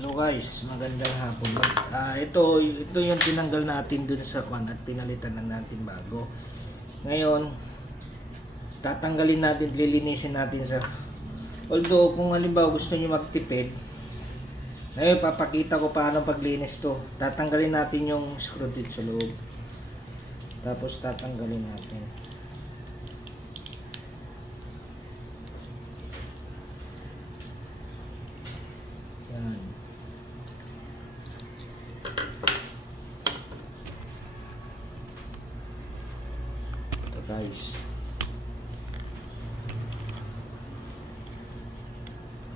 Hello guys, magandang hapon. Ito yung tinanggal natin dun sa kwan at pinalitan na natin bago. Ngayon, tatanggalin natin, lilinisin natin sa... Although, kung halimbawa gusto nyo magtipid, ngayon papakita ko paano paglinis to. Tatanggalin natin yung screw dito sa loob. Tapos tatanggalin natin. Yan.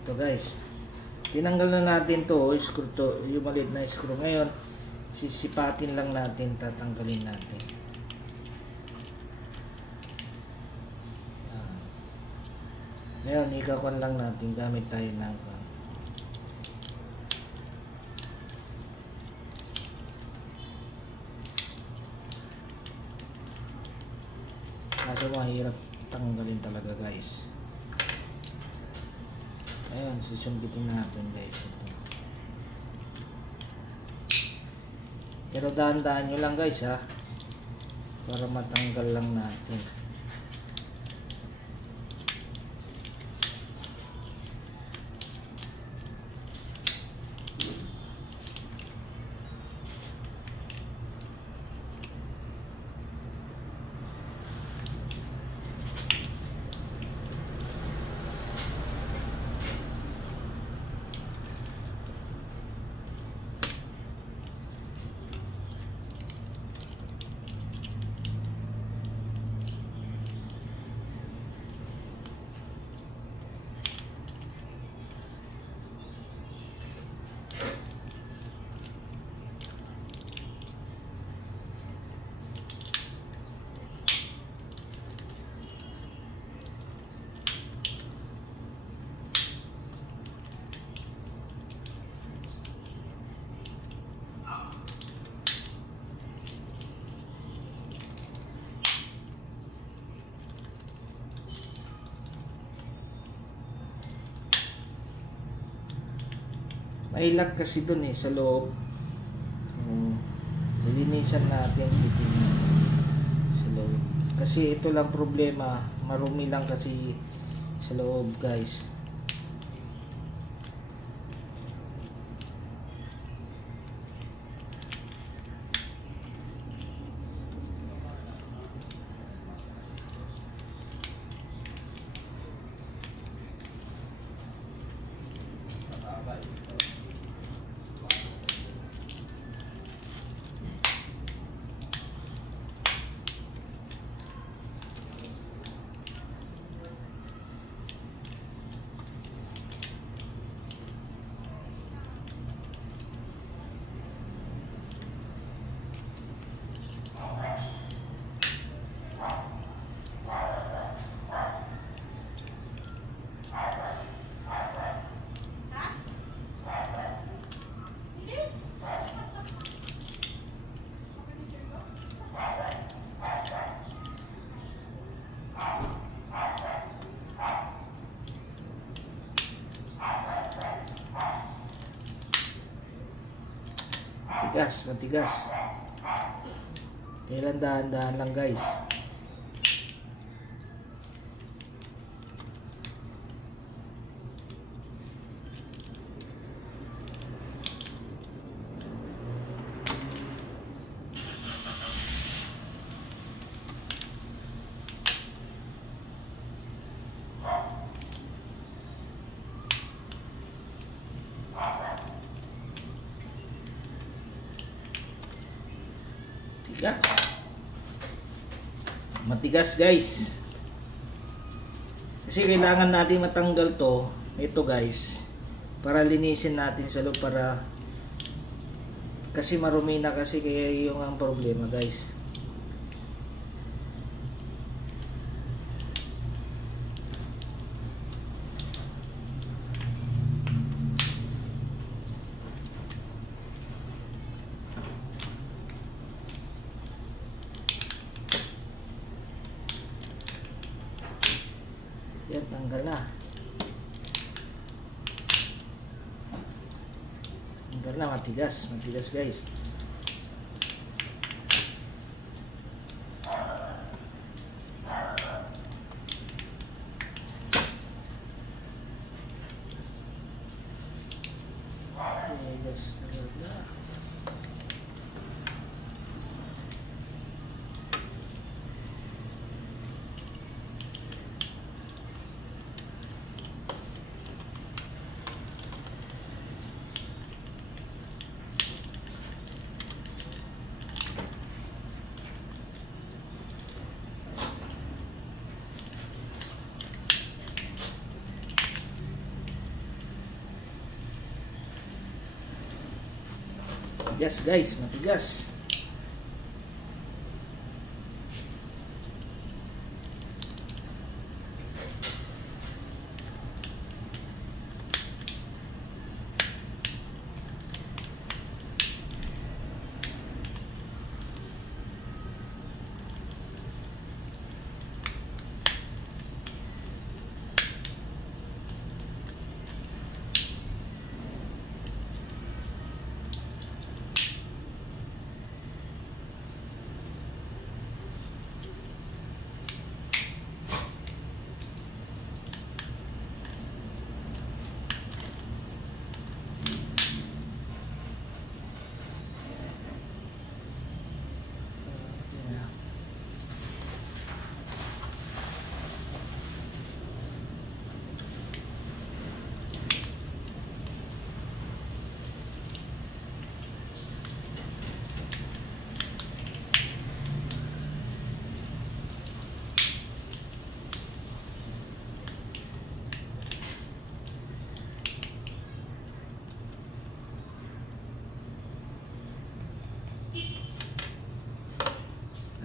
Ito guys, tinanggal na natin to, screw to, yung maliit na screw. Ngayon sisipatin lang natin, tatanggalin natin. Yan. Ngayon ikakon lang natin gamit tayo ng kaso mahirap tanggalin talaga guys. Ayan, susumbitin natin guys ito. Pero dahan-dahan nyo lang guys ha, para matanggal lang natin. May lock kasi dun sa loob. Lilinisan natin dito sa loob. Kasi ito lang problema, marumi lang kasi sa loob guys. Matigas. Kailan dahan-dahan lang guys. Matigas guys, kasi kailangan natin matanggal to, ito guys, para linisin natin sa loob, para kasi marumi na kasi, kaya yung ang problema guys. Yan, tanggal na. Pero na matigas guys. Matigas guys, matigas.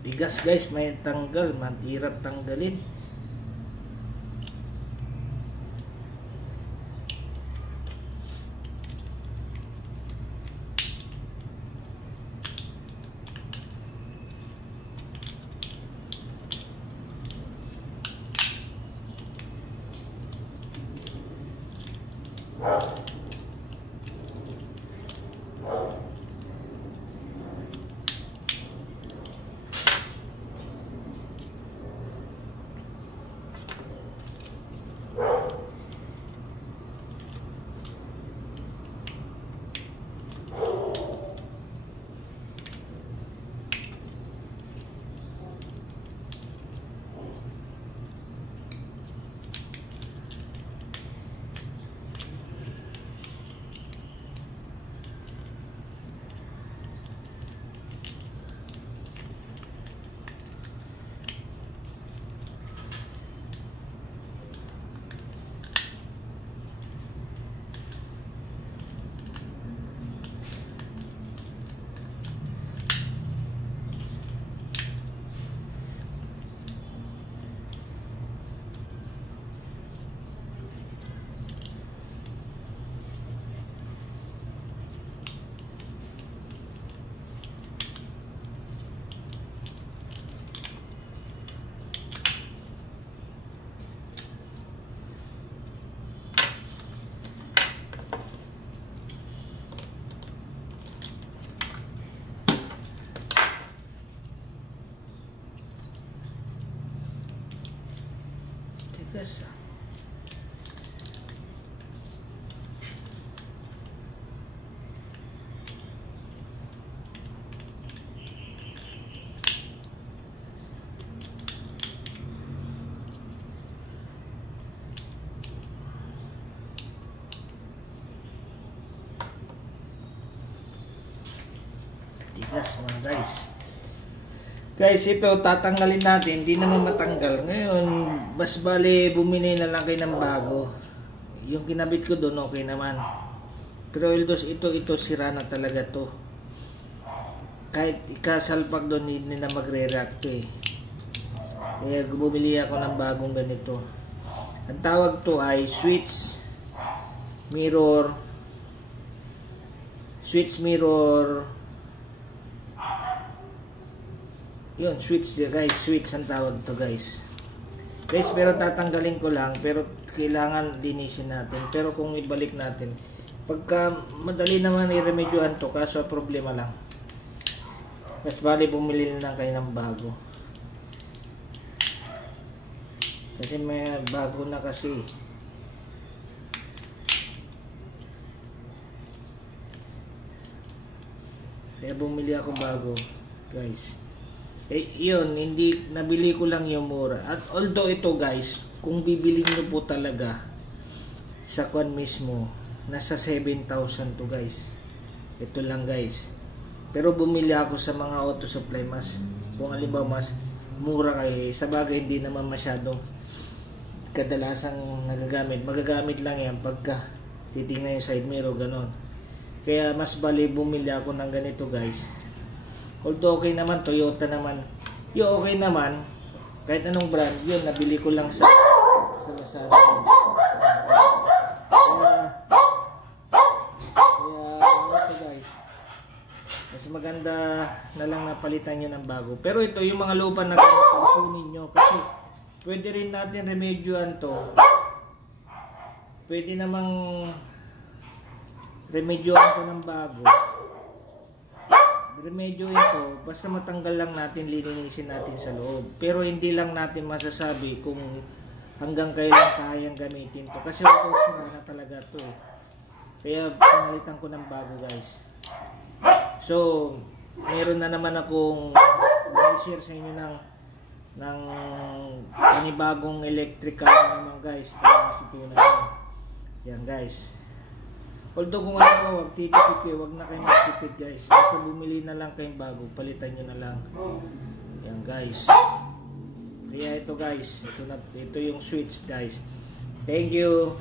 Matigas guys, may tanggal, mahirap tanggalin. Tigas. Tigas mga guys. Guys, ito tatanggalin natin, hindi naman matanggal. Ngayon, mas bali bumili na lang kayo ng bago. Yung kinabit ko doon okay naman. Pero ito sira na talaga to. Kahit ikasalpak doon hindi na magre-react to eh. Kaya bumili ako ng bagong ganito. Ang tawag to ay switch mirror yun, switch guys, switch ang tawag to guys. Guys, pero tatanggalin ko lang, pero kailangan linisin natin. Pero kung ibalik natin, Pagka madali naman i-remedyohan to, kaso problema lang, mas bali bumili na lang kayo ng bago. Kasi may bago na kasi. Kaya bumili ako bago, guys. Yun, hindi, nabili ko lang yung mura. At although ito guys, kung bibili nyo po talaga sa kwan mismo, nasa 7,000 to guys. Ito lang guys. Pero bumili ako sa mga auto supply, mas, kung halimbawa mas mura kayo, sa bagay hindi naman masyado kadalasang nagagamit. Magagamit lang yan pagka titingnan yung side mirror, ganon. Kaya mas bali bumili ako ng ganito guys. Although okay naman, Toyota naman. Yung okay naman, kahit anong brand, yun, nabili ko lang sa Lazada. Ito guys, mas maganda na lang napalitan nyo ng bago. Pero ito, yung mga lupa na kusunin nyo, kasi pwede rin natin remedyohan to. Pwede namang remedyohan ko ng bago. Remedyo ito, basta matanggal lang natin, lilinisin natin sa loob. Pero hindi lang natin masasabi kung hanggang kailan kayang gamitin to. Kasi utos na talaga to eh. Kaya pinalitan ko ng bago guys. So, meron na naman akong i-share sa inyo ng panibagong electrical naman guys. Yan guys. Although kung ano, wag titipid kayo, wag na kayo magtipid guys. Basta bumili na lang kayong bago, palitan nyo na lang. Yan guys. Kaya ito guys, ito yung switch guys. Thank you.